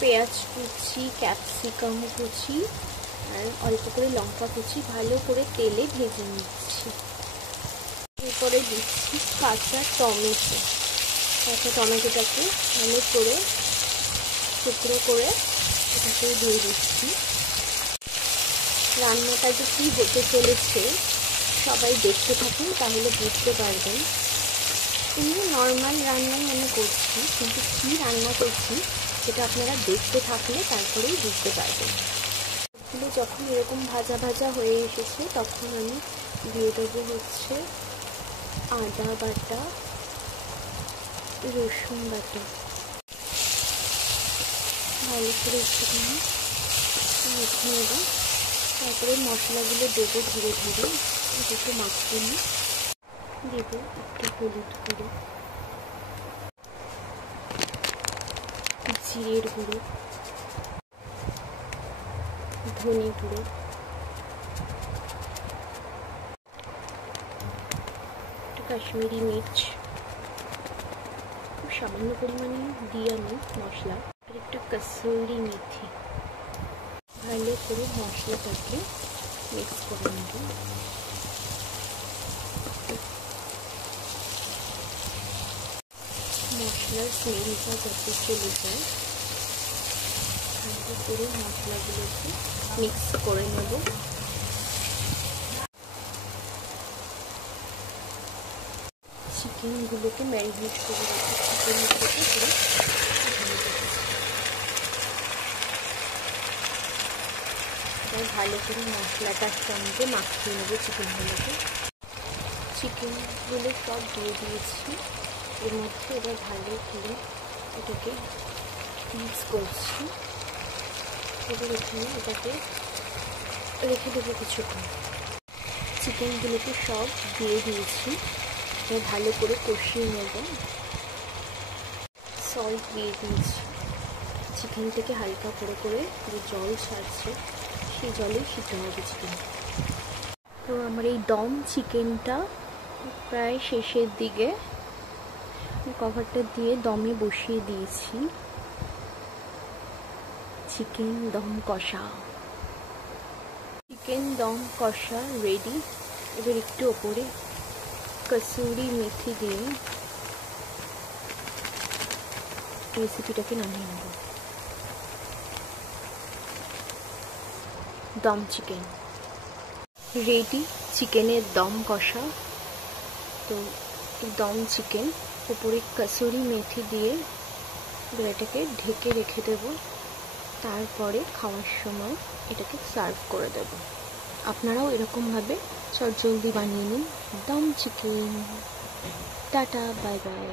পেঁয়াজ কুচি, ক্যাপসিকাম কুচি আর অল্প করে লঙ্কা কুচি ভালো করে তেলে ভেজে নিচ্ছি। এরপরে দিচ্ছি কাঁচা টমেটো। কাঁচা টমেটোটাকে ভালো করে টুকরো করে এটাকে দিয়ে দিচ্ছি। রান্নাটা যে কী হতে চলেছে সবাই দেখতে থাকুন, তাহলে বুঝতে পারবেন। এমনি নর্মাল রান্নাই আমি করছি, কিন্তু কী রান্না করছি সেটা আপনারা দেখতে থাকলে তারপরেই বুঝতে পারবেন। এগুলো যখন এরকম ভাজা ভাজা হয়ে এসেছে তখন আমি দিয়ে দেবো হচ্ছে আদা বাটা, রসুন বাটা। ভালো করে একটুখানি মেখে নেব। তারপরে মশলাগুলো দেবো ধীরে ধীরে, একটু মাখিয়ে নিই। দেবো একটু হলুদ গুঁড়ো, জিরের গুঁড়ো, ধনে গুঁড়ো, একটু কাশ্মীরি মির্চ, খুব সামান্য পরিমাণে দিই আমি মশলা, আর একটু কসুরি মেথি। ভালো করে মশলাটাকে মিক্স করে নেব। মশলার স্মেলটা যাতে চলে যায় ভালো করে মশলাগুলোকে মিক্স করে নেব। চিকেনগুলোকে ম্যারিনেট করে রেখে চিকেনগুলোকে পুরো ভালো করে মশলাটার সঙ্গে মাখিয়ে নেব চিকেনগুলোকে। চিকেনগুলো সব দিয়ে দিয়েছি এর মধ্যে। এবার ভালো করে এটাকে মিক্স করছি। এবার এখানে এটাকে রেখে দেবো কিছুক্ষণ। চিকেনগুলোকে সব দিয়ে দিয়েছি, এবার ভালো করে কষিয়ে নেব। সল্ট দিয়ে দিয়েছি। চিকেন থেকে হালকা করে যে জল ছাড়ছে সেই জলেই সিদ্ধ হবে চিকেন। তো আমার এই দম চিকেনটা প্রায় শেষের দিকে, কভারটা দিয়ে দমে বসিয়ে দিয়েছি। চিকেন দম কষা, চিকেন দম কষা রেডি। এবার একটু ওপরে কসুরি মেথি দিয়ে রেসিপিটাকে নামিয়ে নেব। দম চিকেন রেডি। চিকেনের দম কষা। তো দম চিকেন উপরে কসুরি মেথি দিয়ে এটাকে ঢেকে রেখে দেব। তারপরে খাওয়ার সময় এটাকে সার্ভ করে দেব। আপনারাও এরকমভাবে চটজলদি বানিয়ে নিন দম চিকেন। Tata, bye bye.